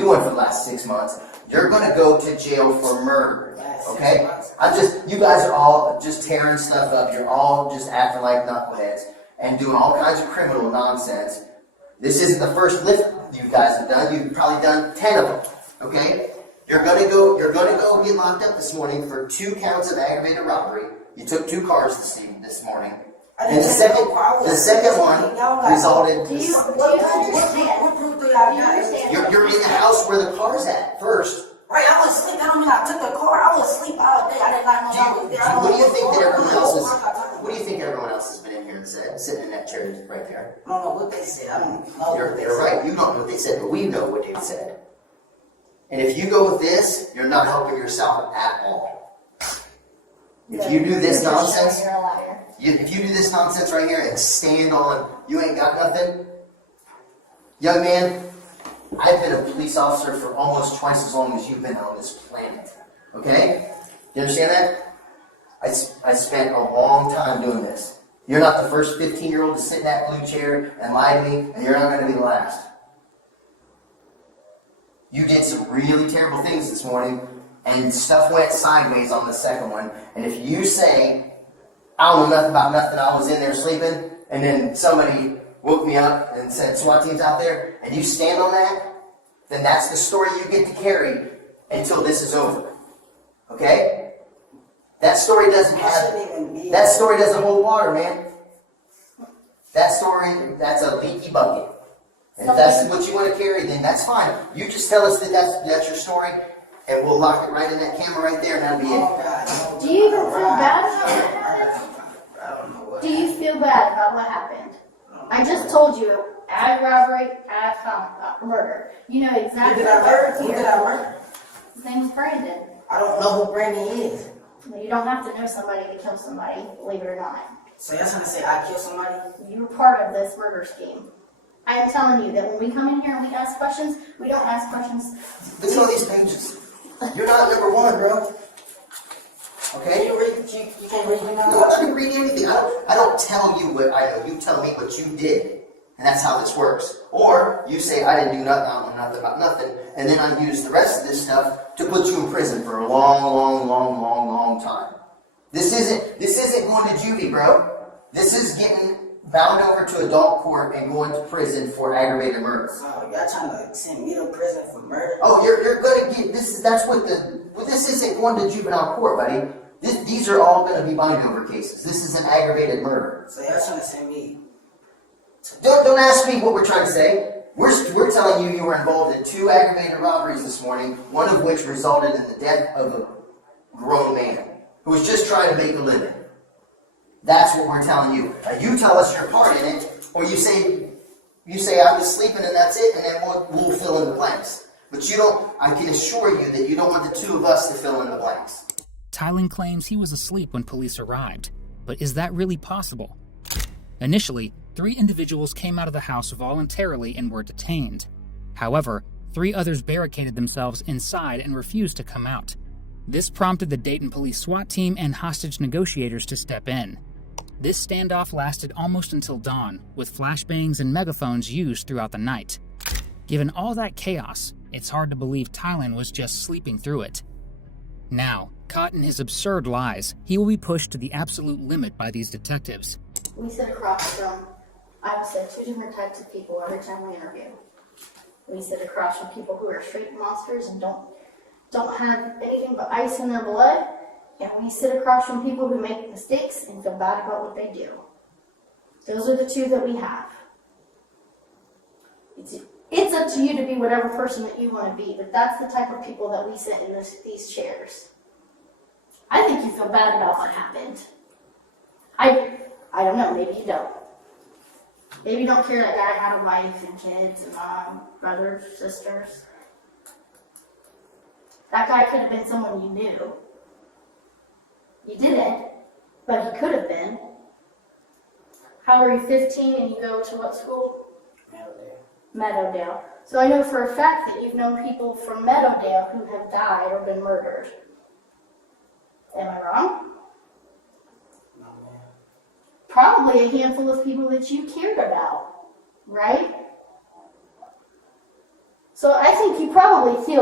doing for the last 6 months. You're going to go to jail for murder. Okay? You guys are all just tearing stuff up. You're all just acting like knuckleheads and doing all kinds of criminal nonsense. This isn't the first Lyft you guys have done. You've probably done 10 of them. Okay? You're gonna go get locked up this morning for 2 counts of aggravated robbery. You took 2 cars this morning. And the second one resulted. Do you understand? You're in the house where the car's at first. Right, I was asleep. I don't mean I took the car. I was asleep all day. I did not know I was there. What do you think everyone else has been in here and said, sitting in that chair right there? I don't know what they said. I don't know what they said. You're right. You don't know what they said, but we know what they said. And if you go with this, you're not helping yourself at all. If you do this nonsense, if you do this nonsense right here and stand on, you ain't got nothing. Young man, I've been a police officer for almost twice as long as you've been on this planet. Okay? You understand that? I spent a long time doing this. You're not the first 15-year-old to sit in that blue chair and lie to me, and you're not going to be the last. You did some really terrible things this morning, and stuff went sideways on the second one. And if you say, I don't know nothing about nothing, I was in there sleeping, and then somebody woke me up and said, SWAT team's out there, and you stand on that, then that's the story you get to carry until this is over. Okay? That story doesn't hold water, man. That story, that's a leaky bucket. And if that's what you want to carry, then that's fine. You just tell us that that's your story, and we'll lock it right in that camera right there, and that'll be it. Do you even feel bad about what happened? Do you feel bad about what happened? I just told you, ag robbery, ag murder. You know exactly Who did I murder? His name is Brandon. I don't know who Brandon is. You don't have to know somebody to kill somebody, believe it or not. So you're trying to say I killed somebody? You were part of this murder scheme. I am telling you that when we come in here and we ask questions, we don't ask questions. Look at all these pages. You're not number one, bro. Okay? You can't read me now? No, I didn't read anything. I don't tell you what I know. You tell me what you did. And that's how this works. Or you say, I didn't do nothing, I don't know nothing about nothing. And then I use the rest of this stuff to put you in prison for a long time. This isn't going to juvie, bro. This is getting bound over to adult court and going to prison for aggravated murder. So y'all trying to send me to prison for murder? Oh, you're gonna get this. This isn't going to juvenile court, buddy. These are all going to be bind over cases. This is an aggravated murder. So y'all trying to send me? Don't ask me what we're trying to say. We're telling you were involved in 2 aggravated robberies this morning, one of which resulted in the death of a grown man who was just trying to make a living. That's what we're telling you. Now you tell us your part in it, or you say I was sleeping and that's it, and then we'll fill in the blanks. But you don't. I can assure you that you don't want the 2 of us to fill in the blanks. Tylen claims he was asleep when police arrived, but is that really possible? Initially, 3 individuals came out of the house voluntarily and were detained. However, 3 others barricaded themselves inside and refused to come out. This prompted the Dayton Police SWAT team and hostage negotiators to step in. This standoff lasted almost until dawn, with flashbangs and megaphones used throughout the night. Given all that chaos, it's hard to believe Tylen was just sleeping through it. Now, caught in his absurd lies, he will be pushed to the absolute limit by these detectives. We sit across from, I will say, 2 different types of people every time we interview. We sit across from people who are straight monsters and don't have anything but ice in their blood, and we sit across from people who make mistakes and feel bad about what they do. Those are the 2 that we have. It's up to you to be whatever person that you want to be, but that's the type of people that we sit in these chairs. I think you feel bad about what happened. I don't know, maybe you don't. Maybe you don't care that guy had a wife and kids and mom, brothers, sisters. That guy could have been someone you knew. You didn't, but he could have been. How are you 15 and you go to what school? Meadowdale. So I know for a fact that you've known people from Meadowdale who have died or been murdered. Am I wrong? No, man. Probably a handful of people that you cared about, right? So I think you probably feel